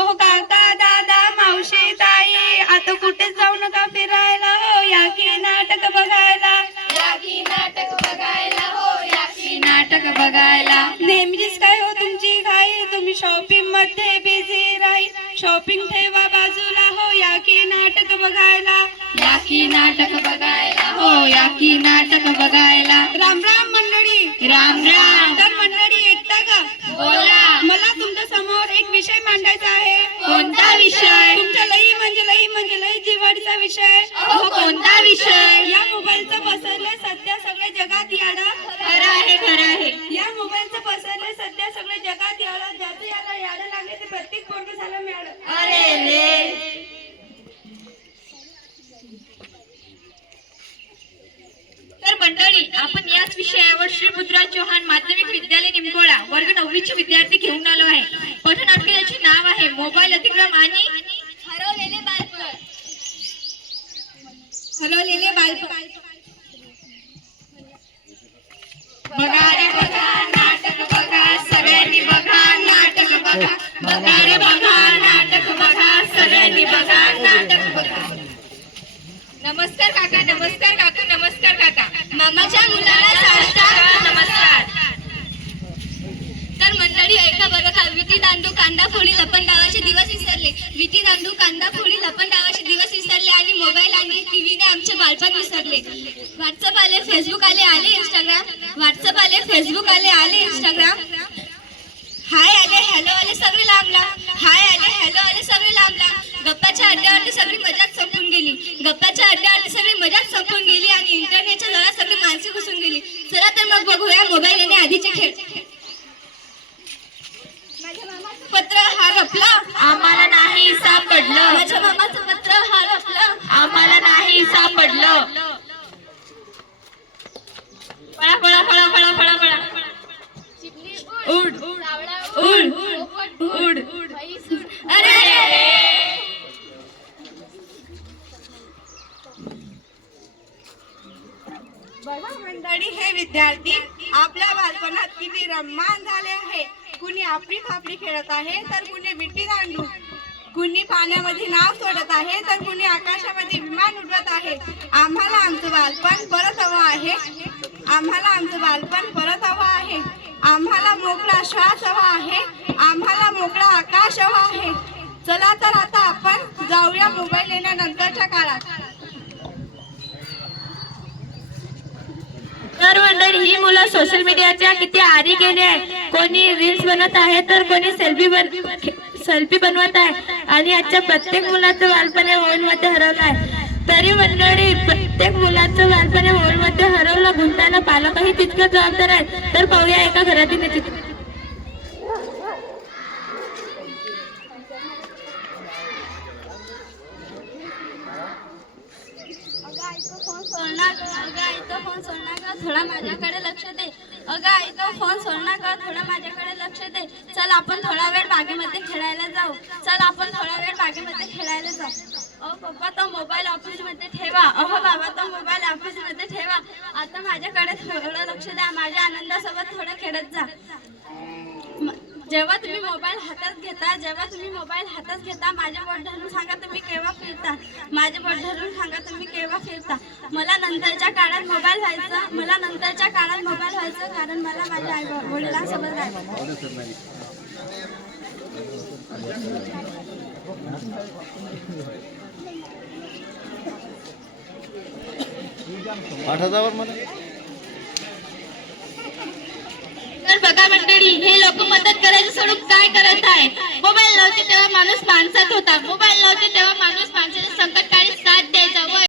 हो काका दादा मावशी ताई आता कुठेच जाऊ नका फिरायला हो या की नाटक बघायला. या की नाटक बघायला हो या की नाटक बघायला. नेहमीच काय हो तुमची घाई? तुम्ही शॉपिंगमध्ये बिझी राहील शॉपिंग ठेवा बाजूला हो या की नाटक बघायला. या की नाटक बघायला हो या की नाटक बघायला. राम राम मंडळी. राम राम. तर मंडळी ऐकता का? बोला. मला मांडायचा आहे? कोणता विषय? तुमच्या लई म्हणजे लई म्हणजे लई जिवाडीचा विषय. अहो, कोणता विषय? या मोबाईलचं पसरले सध्या सगळे जगात याडा. खरं आहे खरं आहे. या मोबाईलचं पसरले सध्या सगळे जगात याडा. ज्याचं याला याडं लागले ते प्रत्येक पोरग झालं मिळालं अरे तर मंडळी आपण याच विषयावर श्री मुद्रा चौहान माध्यमिक विद्यालय निंबोळा वर्ग नववीचे विद्यार्थी घेऊन आलो आहे पठनाट्य याचे नाव आहे मोबाईल अतिक्रम आणि हरवलेले बालपण हरवलेले बालपण बघा रे बघा नाटक बघा सगळ्यांनी बघा नाटक बघा. बघा रे बघा नाटक बघा सगळ्यांनी बघा नाटक बघा. नमस्कार काका नमस्कार काका नमस्कार काका. मामाच्या मुलाला साष्टांग नमस्कार. तर मंडळी ऐका बरं का विटी दांडू कांदा फोडी लपन डावाचे दिवस विसरले. विटी दांडू कांदा फोडी लपन डावाचे दिवस विसरले आणि मोबाईल आणि टीव्हीने आमचे बालपण व्हॉट्सअप आले फेसबुक आले आले इंस्टाग्राम व्हॉट्सअप आले फेसबुक आले आले इंस्टाग्राम हाय आले हॅलो आले सगळे लांब लांब. हाय आले हॅलो आले सगळे लांब लांब. गप्पाच्या अड्ड्यावरती सगळी मजाच संपून गेली. गप्पाच्या अड्ड्यावरती सगळी मजाच संपून गेली आणि इंटरनेटच्या जरा सगळी माणसे घुसून गेली चला तर मग बघूया मोबाईल आणि आधीचे खेळ पत्र हा रपला आम्हाला नाही सापडलं माझ्या मामाचं पत्र हा रपलं आम्हाला नाही सापडलं पळा पळा पळा पळा पळा पळा उड उड उड अरे बघा मंडळी हे विद्यार्थी आपल्या बालपणात किती रम्मान झाले आहे. कुणी आपली थापली खेळत आहे तर कुणी विटी दांडू. कुणी पाण्यामध्ये नाव सोडत आहे तर कुणी आकाशामध्ये विमान उडवत आहे. आम्हाला आमचं बालपण परत हवं आहे. आम्हाला आमचं बालपण परत हवं आहे. आम्हाला मोकळा श्वास हवा आहे. आम्हाला मोकळा आकाश हवा आहे. चला तर आता आपण जाऊया मोबाईल येण्यानंतरच्या काळात. तर मंडळी ही मुलं सोशल मीडियाच्या किती आरी गेली आहे कोणी रील्स बनवत आहे तर कोणी सेल्फी बन सेल्फी बनवत आहे. आणि आजच्या प्रत्येक मुलाचं बालपण या मध्ये हरवलं आहे. तरी मंडळी प्रत्येक मुलाचं बालपण या मध्ये हरवलं. गुंताना पालकही तितकं जबाबदार आहे तर पाहूया एका घरातील चित्र अगं आई तो फोन सोडणार ग अगं आई तो फोन सोडणार ग थोडा माझ्याकडे लक्ष दे. अगं आई तो फोन सोडणार नका थोडा माझ्याकडे लक्ष दे. चल आपण थोडा वेळ बागेमध्ये खेळायला जाऊ. चल आपण थोडा वेळ बागेमध्ये खेळायला जाऊ. अहो पप्पा तो मोबाईल ऑफिसमध्ये ठेवा. अहो बाबा तो मोबाईल ऑफिसमध्ये ठेवा. आता माझ्याकडे थोडं लक्ष द्या. माझ्या आनंदासोबत थोडं खेळत जा. जेव्हा तुम्ही मोबाईल हातात घेता जेव्हा तुम्ही मोबाईल हातात घेता माझ्या वडिलांना सांगा तुम्ही केव्हा माझे बोट धरून सांगा तुम्ही केव्हा फिरता? मला नंतरच्या काळात मोबाईल व्हायचा मला नंतरच्या काळात मोबाईल व्हायचं कारण मला माझ्या आई वडिलांसोबत आठ मला तर बघा मंडळी हे लोक मदत करायचं सोडून काय करत आहे? मोबाईल नव्हते तेव्हा माणूस माणसात होता. मोबाईल नव्हते तेव्हा माणूस